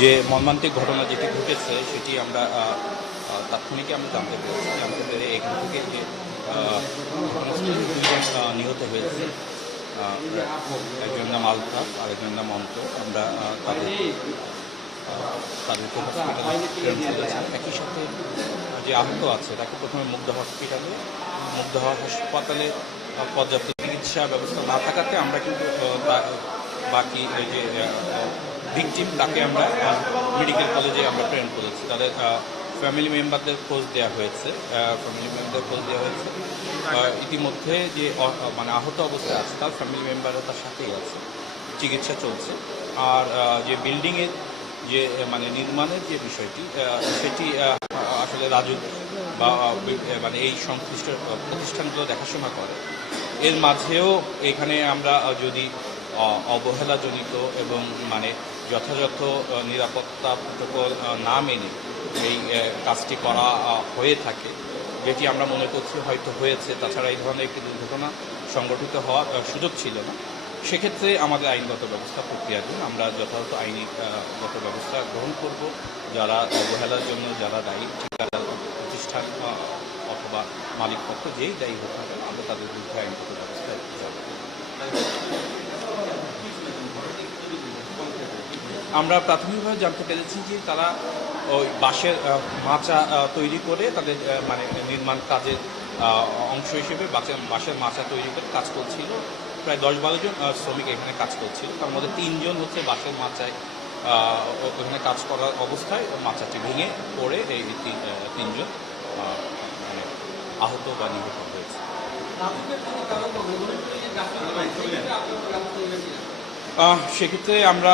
যে মর্মান্তিক ঘটনা যেটি ঘটেছে সেটি আমরা তাৎক্ষণিকই আমরা জানতে পেরে এখান থেকে যে ঘটনাস্থলে দুইজন নিহত হয়েছে, একজনের নাম আলতাফ আর একজনের নাম অন্ত। আমরা তাদেরকে হসপিটালে প্রেরণ করেছি। একই সাথে যে আহত আছে তাকে প্রথমে মুগ্ধা হাসপাতালে পর্যাপ্ত চিকিৎসা ব্যবস্থা না থাকাতে আমরা কিন্তু বাকি ওই যে ভিকটিম তাকে আমরা মেডিকেল কলেজে আমরা প্রেরণ করেছি। তাদের ফ্যামিলি মেম্বারদের খোঁজ দেওয়া হয়েছে। ইতিমধ্যে যে মানে আহত অবস্থায় আছে তার ফ্যামিলি মেম্বারও তার সাথেই আছে, চিকিৎসা চলছে। আর যে বিল্ডিংয়ের যে মানে নির্মাণের যে বিষয়টি সেটি আসলে রাজুক বা মানে এই সংশ্লিষ্ট প্রতিষ্ঠানগুলো দেখাশোনা করে। এর মাঝেও এখানে আমরা যদি অবহেলাজনিত এবং মানে যথাযথ নিরাপত্তা প্রোটোকল না মেনে এই কাজটি করা হয়ে থাকে, যেটি আমরা মনে করছি হয়তো হয়েছে, তাছাড়া এই ধরনের একটি দুর্ঘটনা সংঘটিত হওয়ার সুযোগ ছিল না, সেক্ষেত্রে আমাদের আইনগত ব্যবস্থা প্রক্রিয়াধীন। আমরা যথাযথ আইনগত ব্যবস্থা গ্রহণ করব। যারা অবহেলার জন্য যারা দায়ী, ঠিকাদার প্রতিষ্ঠান অথবা মালিকপক্ষ যেই দায়ী হতে হবে, আমরা তাদের বিরুদ্ধে আইনগত ব্যবস্থা যাব। আমরা প্রাথমিকভাবে জানতে পেরেছি যে তারা ওই বাঁশের মাচা তৈরি করে তাদের মানে নির্মাণ কাজের অংশ হিসেবে বাঁশের মাচা তৈরি করে কাজ করছিল। প্রায় 10-12 জন শ্রমিক এখানে কাজ করছিল। তার মধ্যে 3 জন হচ্ছে বাঁশের মাচায় ওখানে কাজ করার অবস্থায় মাচাটি ভেঙে পড়ে এই 3 জন মানে আহত বা নিহত হয়েছে। সেক্ষেত্রে আমরা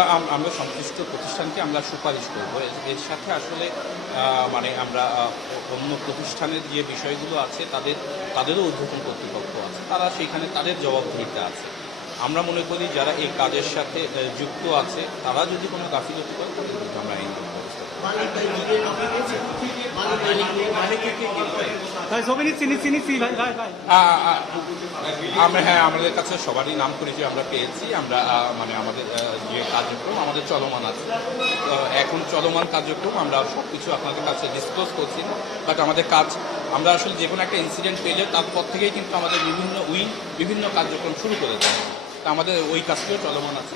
সংশ্লিষ্ট প্রতিষ্ঠানকে আমরা সুপারিশ করব। এর সাথে আসলে মানে আমরা অন্য প্রতিষ্ঠানের যে বিষয়গুলো আছে তাদেরও ঊর্ধ্বতন কর্তৃপক্ষ আছে, তারা সেখানে তাদের জবাবদিহিতা আছে। আমরা মনে করি যারা এই কাজের সাথে যুক্ত আছে তারা যদি কোনো গাফিলতি করে তাদের বিরুদ্ধে আমরা আইন ব্যবস্থা করব। আমাদের কাছে সবারই নাম পরিচয় আমরা পেয়েছি। আমরা মানে আমাদের যে কার্যক্রম আমাদের চলমান আছে, এখন চলমান কার্যক্রম আমরা সব কিছু আপনাদের কাছে ডিসক্লোজ করছি না। বাট আমাদের কাজ, আমরা আসলে যে কোনো একটা ইনসিডেন্ট পেলে তারপর থেকেই কিন্তু আমাদের বিভিন্ন কার্যক্রম শুরু করে দেয়। আমাদের ওই কাজটিও চলমান আছে।